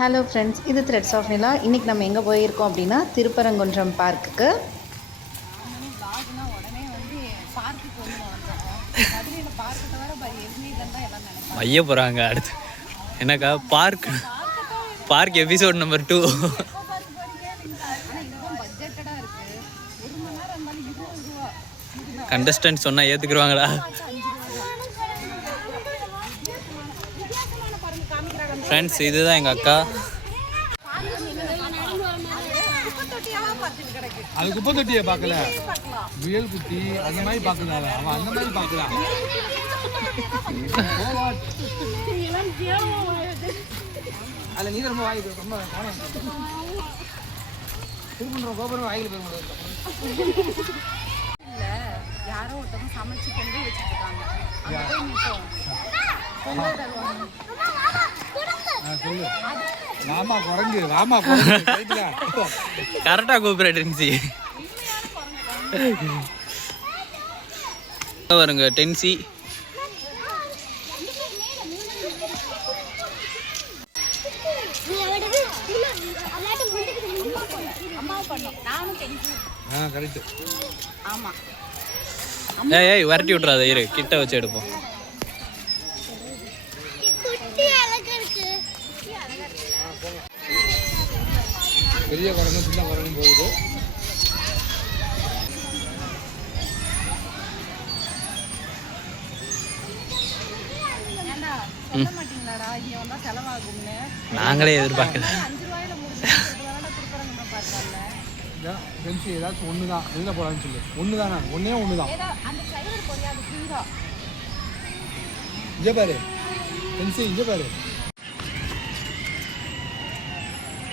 Hello friends, இது threads of நிலா. இன்றைக்கி நம்ம எங்கே போயிருக்கோம் அப்படின்னா திருப்பரங்குன்றம் பார்க்குக்கு. ஐய போகிறாங்க அடுத்து என்னக்கா பார்க் எபிசோட் நம்பர் 2. கண்டஸ்டன்ட் சொன்னால் ஏற்றுக்குருவாங்களா? ஃப்ரெண்ட்ஸ், இதுதான் எங்கள் அக்கா. அது குப்பை தொட்டியை பார்க்கல, முயல் குட்டி அந்த மாதிரி பார்க்கல, அவன் அந்த மாதிரி பார்க்கலாம். அதில் நீ ரொம்ப வாய்ப்பு ரொம்ப திருப்பூர் கோபுரம் வாயில் போய் முடியாது. இல்லை, யாரோ ஒருத்தவங்க சமைச்சு கொண்டு வச்சுருக்காங்க. சொல்லு வாமா குரங்கு, வாமா கரெக்டாக கூப்பிட்றேன்சி வருங்க. டென்சி ஏய் வரட்டி விட்றாத, இரு கிட்ட வச்சு எடுப்போம். பெரிய குரங்கு சின்ன குரங்கு போகுது. நாங்களே எதிர்பார்க்கல. ஏதாச்சும் ஒண்ணுதான் வெளில போலான்னு சொல்லு. ஒண்ணுதானா? ஒண்ணுதான். இங்க பாரு பென்சி, இங்க பாரு.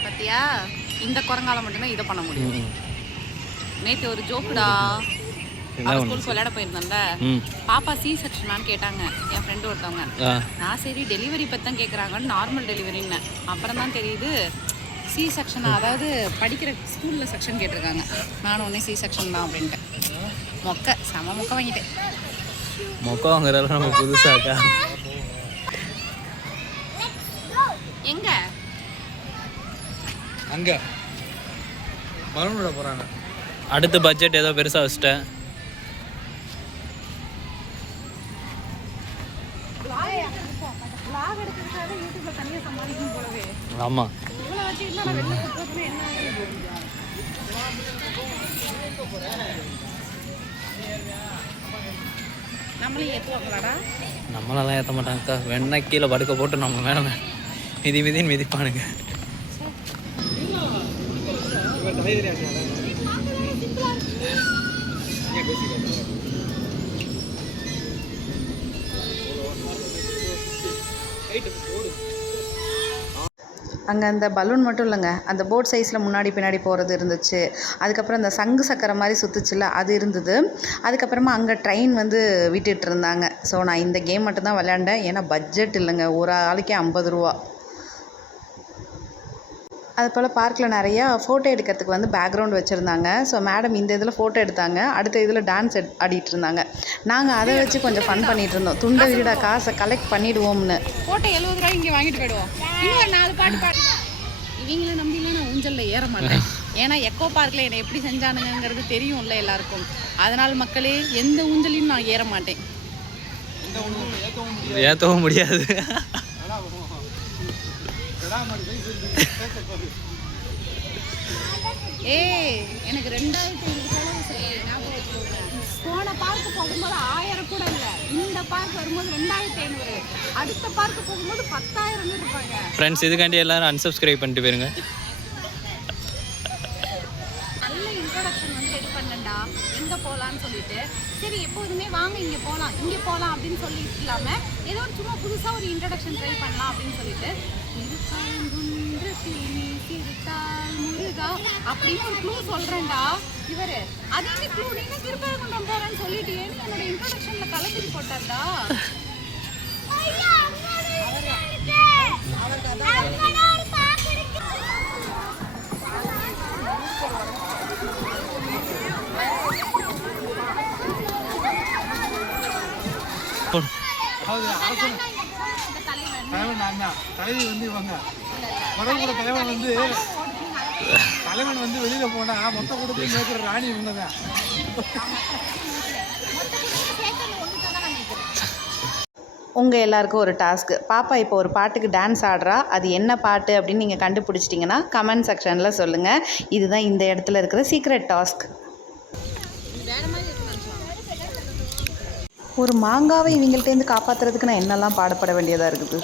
பத்தியா, இந்த குரங்கால மட்டும்தான் இதை பண்ண முடியும். நேற்று ஒரு ஜோக்குடா, ஸ்கூலுக்கு விளையாட போயிருந்தேன்ல, பாப்பா சி செக்ஷனான்னு கேட்டாங்க என் ஃப்ரெண்டு ஒருத்தவங்க. நான் சரி டெலிவரி பற்றி தான் கேட்குறாங்கன்னு நார்மல் டெலிவரின்னு, அப்புறம் தான் தெரியுது சி செக்ஷன், அதாவது படிக்கிற ஸ்கூலில் செக்ஷன் கேட்டிருக்காங்க. நானும் ஒன்றே சி செக்ஷன் தான் அப்படின்ட்டு செம மொக்க வாங்கிட்டேன். மொக்க வாங்குறதெல்லாம் நம்ம புதுசாக்கா. எங்க அங்க பலூன் விட போறாங்க. அடுத்த பட்ஜெட் ஏதோ பெருசாக வச்சுட்டேன். ஆமாம், நம்மளெல்லாம் ஏற்ற மாட்டாங்கக்கா. வேணா கீழே படுக்க போட்டு நம்ம மேலே மிதின்னு மிதிப்பானுங்க. அங்கே அந்த பலூன் மட்டும் இல்லைங்க, அந்த போட் சைஸில் முன்னாடி பின்னாடி போகிறது இருந்துச்சு. அதுக்கப்புறம் அந்த சங்கு சக்கரை மாதிரி சுற்றுச்சுல அது இருந்தது. அதுக்கப்புறமா அங்கே ட்ரெயின் வந்து விட்டுட்டு இருந்தாங்க. ஸோ நான் இந்த கேம் மட்டும்தான் விளையாண்டேன். ஏன்னா பட்ஜெட் இல்லைங்க, ஒரு ஆளுக்கே 50 ரூபா. அது போல் பார்க்கில் நிறையா ஃபோட்டோ எடுக்கிறதுக்கு வந்து பேக்ரவுண்ட் வச்சுருந்தாங்க. ஸோ மேடம் இந்த இதில் ஃபோட்டோ எடுத்தாங்க, அடுத்த இதில் டான்ஸ் ஆடிட்டு இருந்தாங்க. நாங்கள் அதை வச்சு கொஞ்சம் ஃபன் பண்ணிகிட்டு இருந்தோம். துண்டை வீடாக காசை கலெக்ட் பண்ணிவிடுவோம்னு. ஃபோட்டோ 70 ரூபாய் இங்கே வாங்கிட்டு போயிடுவோம். இன்னும் 4 பாட்டு இவங்களை நம்பிலாம் நான் ஊஞ்சலில் ஏற மாட்டேன். ஏன்னா எக்கோ பார்க்கில் என்னை எப்படி செஞ்சானுங்கிறது தெரியும்ல எல்லாருக்கும். அதனால் மக்களே, எந்த ஊஞ்சலையும் நான் ஏற மாட்டேன். ஏற்றவும் முடியாது. எனக்கு 2500 போன பார்க்கு போகும்போது 1000 கூட இல்லை. இந்த பார்க் வரும்போது 2500, அடுத்த பார்க்கு போகும்போது 10,000 இருப்பாங்க. ஃப்ரெண்ட்ஸ், இதுக்காண்டி எல்லாரும் அன்சப்ஸ்கிரைப் பண்ணிட்டு போயிருங்க. நல்ல இன்ட்ரோடக்ஷன் வந்து ரெடி பண்ணண்டா, எங்கே போகலான்னு சொல்லிட்டு. சரி எப்போதுமே வாங்க இங்கே போகலாம் அப்படின்னு சொல்லிட்டு இல்லாமல் ஏதோ ஒரு சும்மா புதுசாக ஒரு இன்ட்ரோடக்ஷன் ட்ரை பண்ணலாம் அப்படின்னு சொல்லிட்டு முருகா அப்படின்னு ஒரு க்ளூ சொல்கிறேன்டா. இவர் அதே க்ளூ நீங்க திருப்பரங்குன்றம் போகிறேன்னு சொல்லிட்டு என்னோட இன்ட்ரோடக்ஷனில் கலந்துட்டு போட்டார்டா. தலைவர் நான் தான். தலைவி வந்து இவங்க படகுட தலைவன் வந்து வெளியில போனா மொத்த கூட்டத்தையும் மேய்க்கிற ராணி இவங்கதான். உங்கள் எல்லாருக்கும் ஒரு டாஸ்க்கு. பாப்பா இப்போ ஒரு பாட்டுக்கு டான்ஸ் ஆடுறா. அது என்ன பாட்டு அப்படின்னு நீங்கள் கண்டுபிடிச்சிட்டிங்கன்னா கமெண்ட் செக்ஷனில் சொல்லுங்கள். இதுதான் இந்த இடத்துல இருக்கிற சீக்ரெட் டாஸ்க். ஒரு மாங்காவை இவங்கள்ட்டேருந்து காப்பாற்றுறதுக்கு நான் என்னெல்லாம் பாடுபட வேண்டியதாக இருக்குது.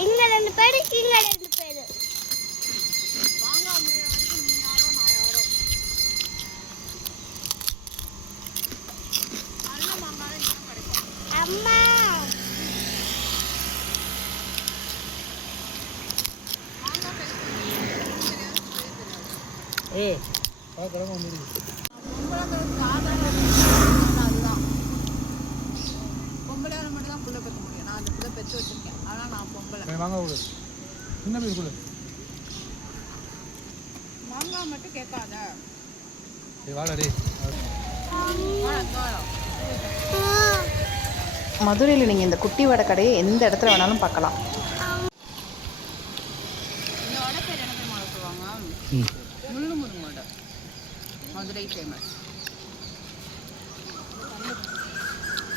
பொம்பளையால மட்டும் தான் புள்ள பெற்க முடியும். நான் அந்த புள்ள பெற்று வச்சிருக்கேன். ஆனால் நான் பொம்பளை. வாங்க கொடு, சின்ன பீஸ் கொடு. மாங்காய் மட்டும் கேட்காத. வாடா. மதுரையில் நீங்கள் இந்த குட்டி வடை கடையை எந்த இடத்துல வேணாலும் பார்க்கலாம். இந்த வடை பேர் என்ன தெரியுமா சொல்லுவாங்க? முள்ளு முருங்கை வடை. மதுரை ஃபேமஸ்.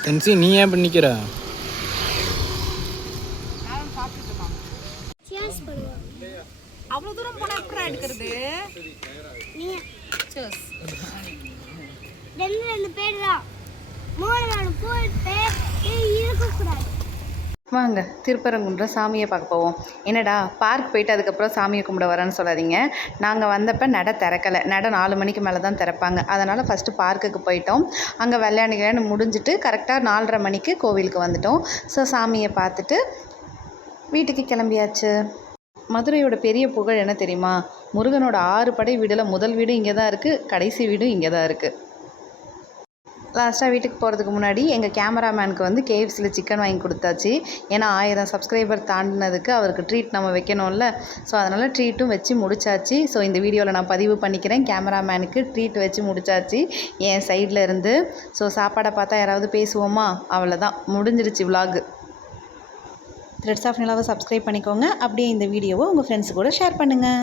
தென்சி நீ ஏன் இப்படி நிற்கிற? அவ்வளோ தூரம் போனால் எப்படி எடுக்கிறது? ரெண்டு பேர் தான் 3-4 போட்டு இருக்கக்கூடாது. வாங்க திருப்பரங்குன்றம் சாமியை பார்க்க போவோம். என்னடா பார்க் போயிட்டு அதுக்கப்புறம் சாமியை கும்பிட வரேன்னு சொல்லாதீங்க. நாங்கள் வந்தப்போ நடை திறக்கலை. நடை 4 மணிக்கு மேலே தான் திறப்பாங்க. அதனால் ஃபஸ்ட்டு பார்க்குக்கு போயிட்டோம். அங்கே விளையாண்டு முடிஞ்சுட்டு கரெக்டாக 4:30 மணிக்கு கோவிலுக்கு வந்துட்டோம். ஸோ சாமியை பார்த்துட்டு வீட்டுக்கு கிளம்பியாச்சு. மதுரையோட பெரிய புகழ் என்ன தெரியுமா? முருகனோட 6 படை வீடில் முதல் வீடு இங்கே தான் இருக்குது, கடைசி வீடும் இங்கே தான் இருக்குது. லாஸ்ட்டாக வீட்டுக்கு போகிறதுக்கு முன்னாடி எங்கள் கேமராமேனுக்கு வந்து KFCயில் சிக்கன் வாங்கி கொடுத்தாச்சு. ஏன்னா 1000 சப்ஸ்கிரைபர் தாண்டினதுக்கு அவருக்கு ட்ரீட் நம்ம வைக்கணும்ல. ஸோ அதனால் ட்ரீட்டும் வச்சு முடிச்சாச்சு. ஸோ இந்த வீடியோவில் நான் பதிவு பண்ணிக்கிறேன். கேமராமேனுக்கு ட்ரீட் வச்சு முடிச்சாச்சு என் சைடில் இருந்து. ஸோ சாப்பாடை பார்த்தா யாராவது பேசுவோமா? அவ்வளோதான், முடிஞ்சிருச்சு விலாகு. த்ரெட்ஸ் ஆஃப் நிலாவை சப்ஸ்கிரைப் பண்ணிக்கோங்க. அப்படியே இந்த வீடியோவை உங்கள் ஃப்ரெண்ட்ஸ் கூட ஷேர் பண்ணுங்கள்.